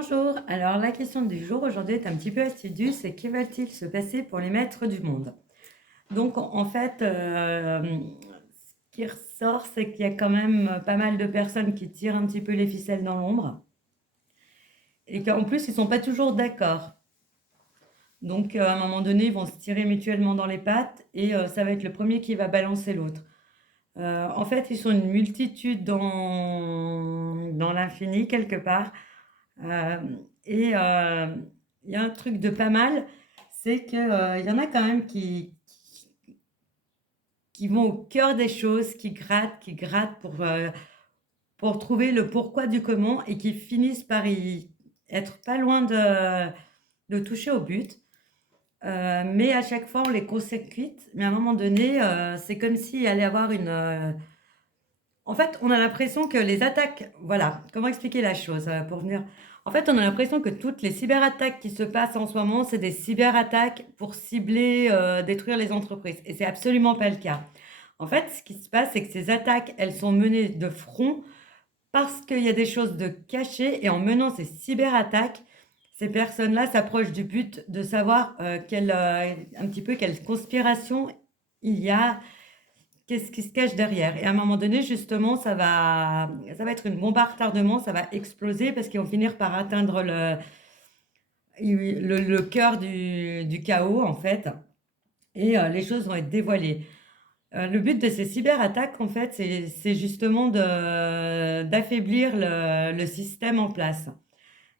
Bonjour, alors la question du jour aujourd'hui est un petit peu astudieuse, c'est que va-t-il se passer pour les maîtres du monde? Donc en fait, ce qui ressort, c'est qu'il y a quand même pas mal de personnes qui tirent un petit peu les ficelles dans l'ombre et qu'en plus ils sont pas toujours d'accord. Donc à un moment donné, ils vont se tirer mutuellement dans les pattes et ça va être le premier qui va balancer l'autre. En fait, ils sont une multitude dans l'infini quelque part. Et il y a un truc de pas mal, c'est que, il y en a quand même qui vont au cœur des choses, qui grattent pour trouver le pourquoi du comment et qui finissent par y être pas loin de toucher au but. Mais à chaque fois, on les court-circuite, mais à un moment donné, c'est comme s'il allait y avoir en fait, on a l'impression que les attaques voilà, comment expliquer la chose, pour venir en fait, on a l'impression que toutes les cyberattaques qui se passent en ce moment, c'est des cyberattaques pour cibler, détruire les entreprises et c'est absolument pas le cas. En fait, ce qui se passe, c'est que ces attaques, elles sont menées de front parce qu'il y a des choses de cachées et en menant ces cyberattaques, ces personnes-là s'approchent du but de savoir, un petit peu quelle conspiration il y a. Qu'est-ce qui se cache derrière? Et à un moment donné, justement, ça va être une bombe à retardement, ça va exploser parce qu'ils vont finir par atteindre le cœur du chaos, en fait, et les choses vont être dévoilées. Le but de ces cyberattaques, en fait, c'est justement d'affaiblir le système en place.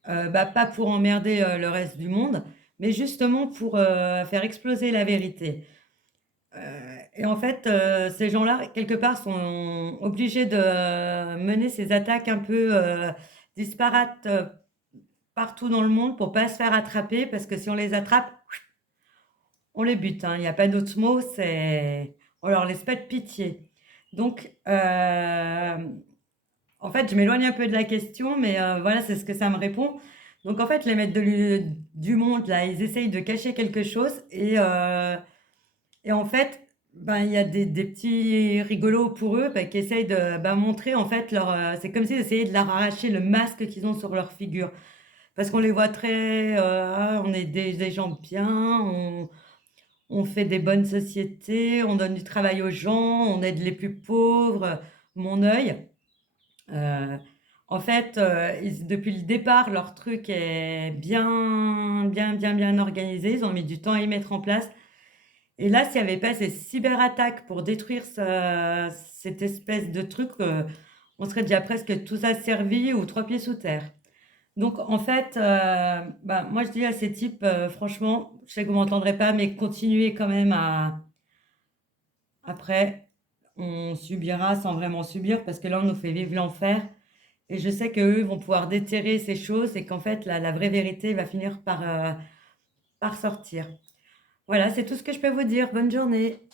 Pas pour emmerder, le reste du monde, mais justement pour, faire exploser la vérité. Et en fait, ces gens-là, quelque part, sont obligés de mener ces attaques un peu, disparates, partout dans le monde pour pas se faire attraper parce que si on les attrape, on les bute, hein. Il y a pas d'autre mot, c'est on leur laisse pas de pitié. Donc, en fait, je m'éloigne un peu de la question, mais voilà, c'est ce que ça me répond. Donc en fait, les maîtres du monde, là, ils essayent de cacher quelque chose et en fait, ben, il y a des petits rigolos pour eux, bah, qui essayent de, bah, montrer en fait c'est comme s'ils essayaient de leur arracher le masque qu'ils ont sur leur figure. Parce qu'on les voit très, ah, on est des gens bien, on fait des bonnes sociétés, on donne du travail aux gens, on aide les plus pauvres, mon œil. Heu, En fait, ils depuis le départ, leur truc est bien organisé. Ils ont mis du temps à y mettre en place et là, s'il y avait pas ces cyberattaques pour détruire cette espèce de truc, on serait déjà presque tous asservis ou 3 pieds sous terre. Donc en fait, moi je dis à ces types, franchement, je sais que vous m'entendrez pas, mais continuez quand même à après, on subira sans vraiment subir parce que là, on nous fait vivre l'enfer et je sais qu'eux vont pouvoir déterrer ces choses et qu'en fait la vraie vérité va finir par sortir. Voilà, c'est tout ce que je peux vous dire. Bonne journée.